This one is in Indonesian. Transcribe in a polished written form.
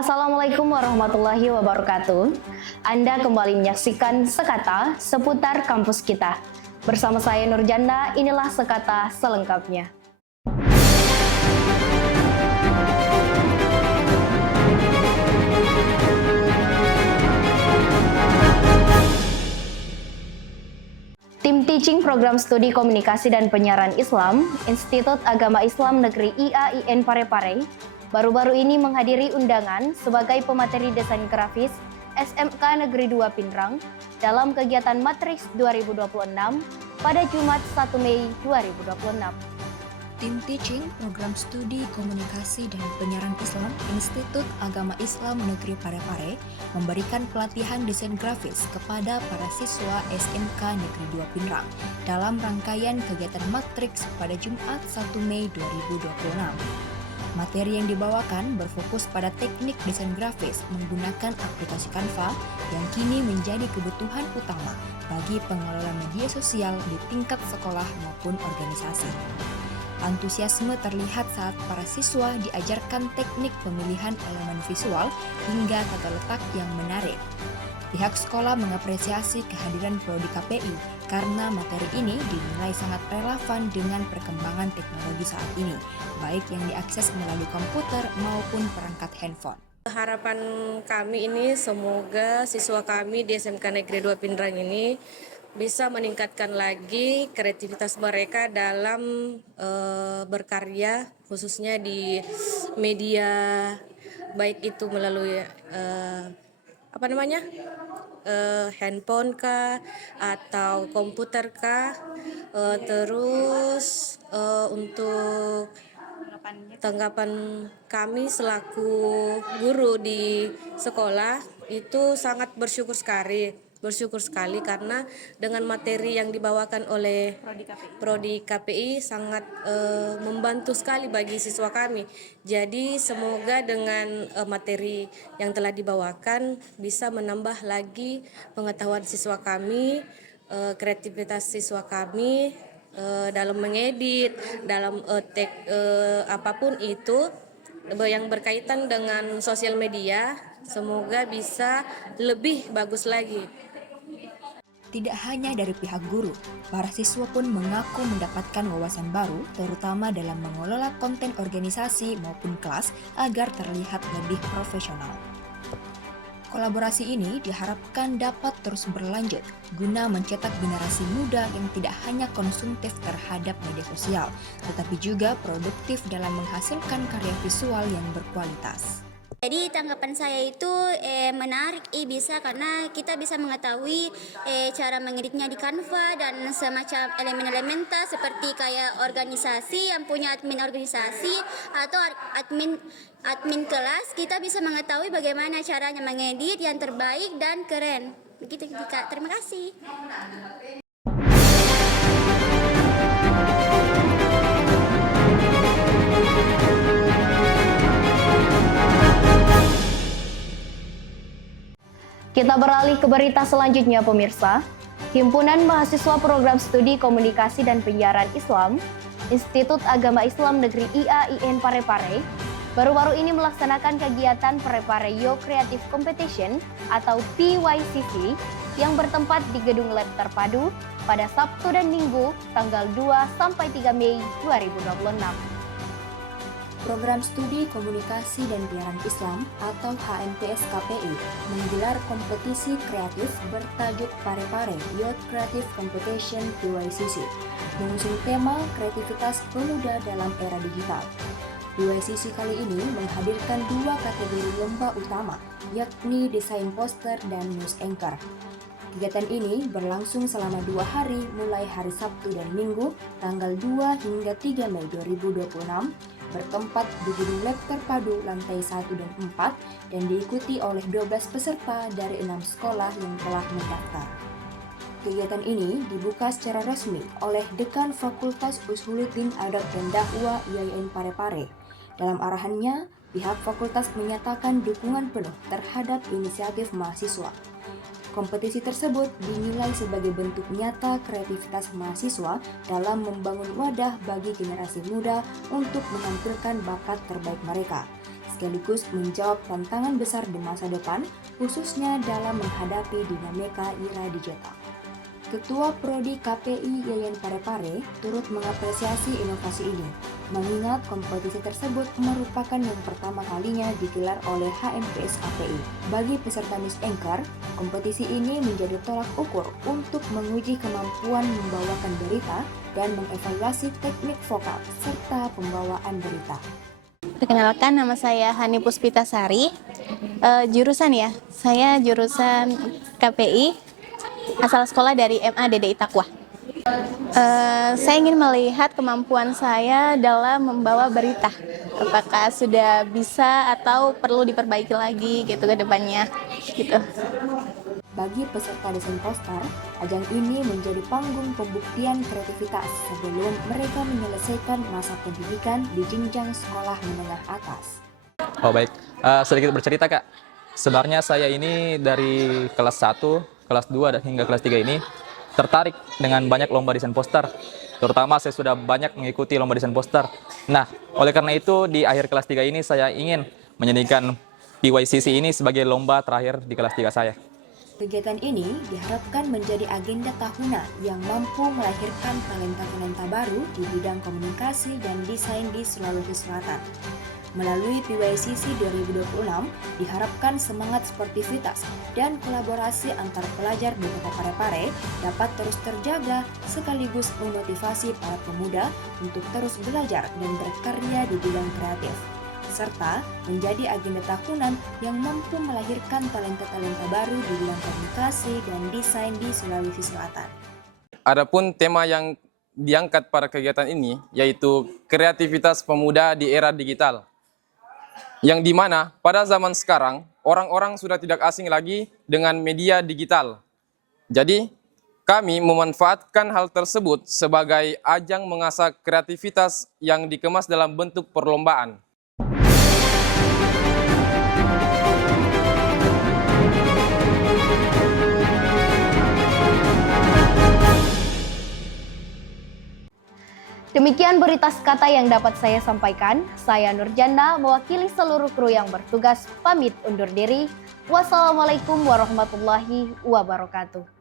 Assalamualaikum warahmatullahi wabarakatuh. Anda kembali menyaksikan Sekata seputar kampus kita. Bersama saya Nurjanda, inilah Sekata selengkapnya. Tim Teaching Program Studi Komunikasi dan Penyiaran Islam, Institut Agama Islam Negeri IAIN Parepare, baru-baru ini menghadiri undangan sebagai pemateri desain grafis SMK Negeri 2 Pindrang dalam kegiatan Matriks 2026 pada Jumat 1 Mei 2026. Tim Teaching Program Studi Komunikasi dan Penyiaran Islam Institut Agama Islam Negeri Parepare memberikan pelatihan desain grafis kepada para siswa SMK Negeri 2 Pindrang dalam rangkaian kegiatan Matriks pada Jumat 1 Mei 2026. Materi yang dibawakan berfokus pada teknik desain grafis menggunakan aplikasi Canva yang kini menjadi kebutuhan utama bagi pengelola media sosial di tingkat sekolah maupun organisasi. Antusiasme terlihat saat para siswa diajarkan teknik pemilihan elemen visual hingga tata letak yang menarik. Pihak sekolah mengapresiasi kehadiran Prodi KPI karena materi ini dinilai sangat relevan dengan perkembangan teknologi saat ini, baik yang diakses melalui komputer maupun perangkat handphone. Harapan kami ini semoga siswa kami di SMK Negeri 2 Pindrang ini bisa meningkatkan lagi kreativitas mereka dalam berkarya, khususnya di media, baik itu melalui handphone kah atau komputer kah, terus untuk tanggapan kami selaku guru di sekolah itu sangat bersyukur sekali karena dengan materi yang dibawakan oleh Prodi KPI sangat membantu sekali bagi siswa kami. Jadi semoga dengan materi yang telah dibawakan bisa menambah lagi pengetahuan siswa kami, kreativitas siswa kami dalam mengedit, dalam apapun itu yang berkaitan dengan sosial media, semoga bisa lebih bagus lagi. Tidak hanya dari pihak guru, para siswa pun mengaku mendapatkan wawasan baru, terutama dalam mengelola konten organisasi maupun kelas agar terlihat lebih profesional. Kolaborasi ini diharapkan dapat terus berlanjut guna mencetak generasi muda yang tidak hanya konsumtif terhadap media sosial, tetapi juga produktif dalam menghasilkan karya visual yang berkualitas. Jadi tanggapan saya itu menarik bisa karena kita bisa mengetahui cara mengeditnya di Canva dan semacam elemen-elemen seperti kayak organisasi yang punya admin organisasi atau admin kelas, kita bisa mengetahui bagaimana caranya mengedit yang terbaik dan keren. Begitu Kak, terima kasih. Kita beralih ke berita selanjutnya pemirsa. Himpunan Mahasiswa Program Studi Komunikasi dan Penyiaran Islam, Institut Agama Islam Negeri IAIN Parepare, baru-baru ini melaksanakan kegiatan Parepare Yo Creative Competition atau PYCC yang bertempat di Gedung Lab Terpadu pada Sabtu dan Minggu tanggal 2 sampai 3 Mei 2026. Program Studi Komunikasi dan Penyiaran Islam atau HMPS KPI menggelar kompetisi kreatif bertajuk Parepare Youth Creative Competition PYCC mengusung tema kreativitas pemuda dalam era digital. PYCC kali ini menghadirkan dua kategori lomba utama, yakni desain poster dan news anchor. Kegiatan ini berlangsung selama 2 hari mulai hari Sabtu dan Minggu tanggal 2 hingga 3 Mei 2026 bertempat di Gedung Lab Terpadu lantai 1 dan 4 dan diikuti oleh 12 peserta dari 6 sekolah yang telah mendaftar. Kegiatan ini dibuka secara resmi oleh Dekan Fakultas Usuluddin Adab dan Dakwah IAIN Parepare. Dalam arahannya, pihak fakultas menyatakan dukungan penuh terhadap inisiatif mahasiswa. Kompetisi tersebut dinilai sebagai bentuk nyata kreativitas mahasiswa dalam membangun wadah bagi generasi muda untuk menampilkan bakat terbaik mereka, sekaligus menjawab tantangan besar di masa depan, khususnya dalam menghadapi dinamika era digital. Ketua Prodi KPI Yayan Parepare turut mengapresiasi inovasi ini, mengingat kompetisi tersebut merupakan yang pertama kalinya digelar oleh HMPS KPI. Bagi peserta Miss Anchor, kompetisi ini menjadi tolak ukur untuk menguji kemampuan membawakan berita dan mengevaluasi teknik vokal serta pembawaan berita. Perkenalkan, nama saya Hani Puspitasari. Jurusan ya, saya jurusan KPI. Asal sekolah dari MA DDI Takwah. Saya ingin melihat kemampuan saya dalam membawa berita. Apakah sudah bisa atau perlu diperbaiki lagi gitu ke depannya. Gitu. Bagi peserta desain poster, ajang ini menjadi panggung pembuktian kreativitas sebelum mereka menyelesaikan masa pendidikan di jenjang sekolah menengah atas. Oh baik, sedikit bercerita Kak. Sebenarnya saya ini dari kelas 1, kelas 2, dan hingga kelas 3 ini tertarik dengan banyak lomba desain poster. Terutama saya sudah banyak mengikuti lomba desain poster. Nah, oleh karena itu di akhir kelas 3 ini saya ingin menjadikan PYCC ini sebagai lomba terakhir di kelas 3 saya. Kegiatan ini diharapkan menjadi agenda tahunan yang mampu melahirkan talenta-talenta baru di bidang komunikasi dan desain di Sulawesi Selatan. Melalui PYCC 2026, diharapkan semangat sportivitas dan kolaborasi antar pelajar di Kota Parepare dapat terus terjaga sekaligus memotivasi para pemuda untuk terus belajar dan berkarya di bidang kreatif, serta menjadi agenda tahunan yang mampu melahirkan talenta-talenta baru di bidang komunikasi dan desain di Sulawesi Selatan. Adapun tema yang diangkat pada kegiatan ini yaitu kreativitas pemuda di era digital. Yang dimana pada zaman sekarang orang-orang sudah tidak asing lagi dengan media digital. Jadi kami memanfaatkan hal tersebut sebagai ajang mengasah kreativitas yang dikemas dalam bentuk perlombaan. Demikian berita sekata yang dapat saya sampaikan. Saya Nurjana mewakili seluruh kru yang bertugas pamit undur diri. Wassalamualaikum warahmatullahi wabarakatuh.